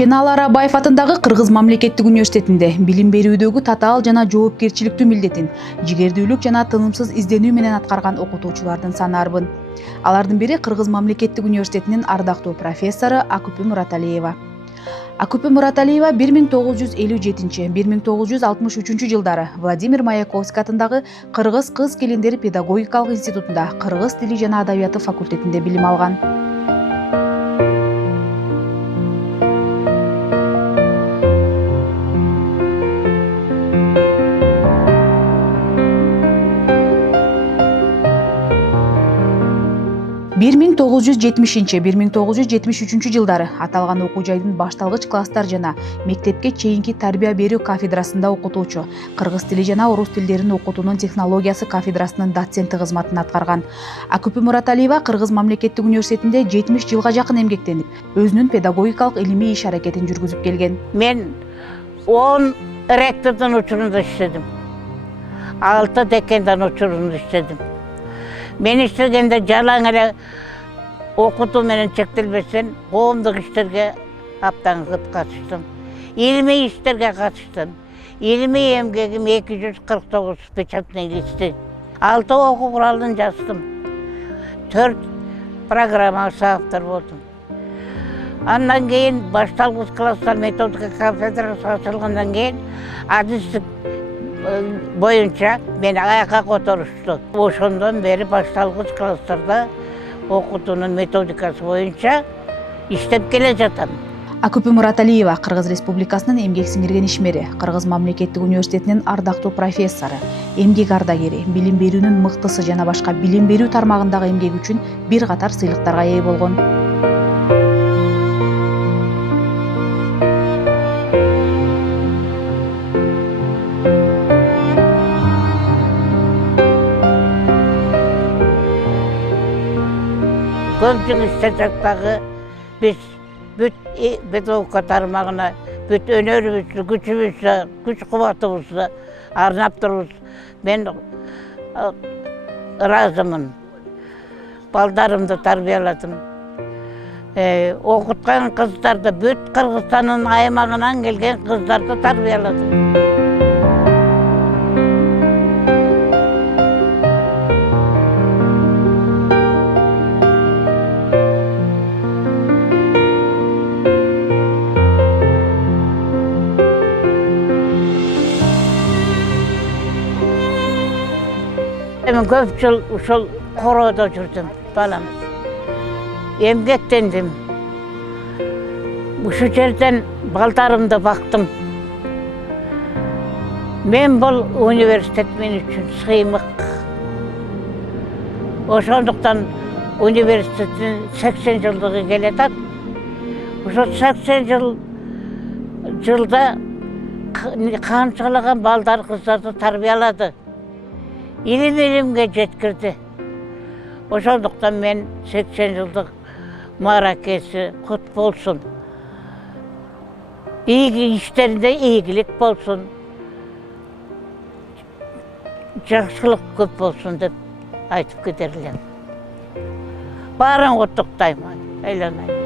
Шенал Арабаев атындагы Кыргыз мамлекеттик университетинде билим берүүдөгү татаал жана жоопкерчиликтүү милдетин жигердүүлүк жана тынымсыз изденүү менен аткарган окутуучулардын саны арбын. Алардын бири Кыргыз мамлекеттик университетинин ардактуу профессору Акупи Мураталиева. Акупи Мураталиева 1957-1963 жылдары Владимир Маяковский атындагы Кыргыз кыз келиндери педагогикалык институтунда кыргыз тили жана адабияты факультетинде билим алган. Бир 1970-1973 жылдары аталган окуу жайдын башталгыч класстар жана мектепке чейинки тарбия берүү кафедрасында окутуучу, кыргыз тили жана орус тилдерин окутуунун технологиясы кафедрасынын доценти кызматын аткарган. Акупи Мураталиева Кыргыз мамлекеттик университетинде 70 жылга жакын эмгектенип, өзүнүн педагогикалык илимий иш-аракетин жүргүзүп келген. Мен 10 ректордун учурунда иштедим. 6 декандан учурунда иштедим. Мен иштегенде жалаң эле окутуу менен чектелбестен коомдук иштерге аптан катыштым. Илимий иштерге катыштым. Илимий эмгегим 249 печатный листи. 6 окуу куралын жаздым. 4 программа соавтор болдум. Андан кийин башталгыч класстар методика кафедрасы ачылгандан кийин адистик боюнча мени аякка которушту. Ошондон бери башталгыч класстарда окутуунун методикасы боюнча иштеп келе жатам. Акупи Мураталиева Кыргыз Республикасынын эмгек сиңирген ишмери, Кыргыз мамлекеттик университетинин ардактуу профессору, эмгек ардагери, билим берүүнүн мыктысы жана башка билим берүү тармагындагы эмгеги үчүн бир катар сыйлыктарга ээ болгон. Көп жыл иштесектагы биз бүт педагогика тармагына бүт өнөрүбүздү, күчүбүздү, күч-кубатыбызды арнап турубуз. Мен ыраазымын. Балдарымды тарбияладым. Окуткан кыздарды, бүт Кыргызстандын аймагынан келген кыздарды тарбияладым. Мен көп жыл ушул короодо жүрдүм, балам. Эмгектендим. Ушу жерден балдарымды бактым. Мен бул университет мен үчүн сыймык. Ошондуктан университеттин 80 жылдыгы келатат. Ошо 80 жылда канчалаган балдар, кыздарды тарбиялады. Илимге жеткирди. Ошондуктан мен 80 жылдык мааракеси кут болсун. Ийги иштеринде ийгилик болсун. Жакшылык көп болсун деп айтып кетерлим. Баарын куттуктайм, айланайын.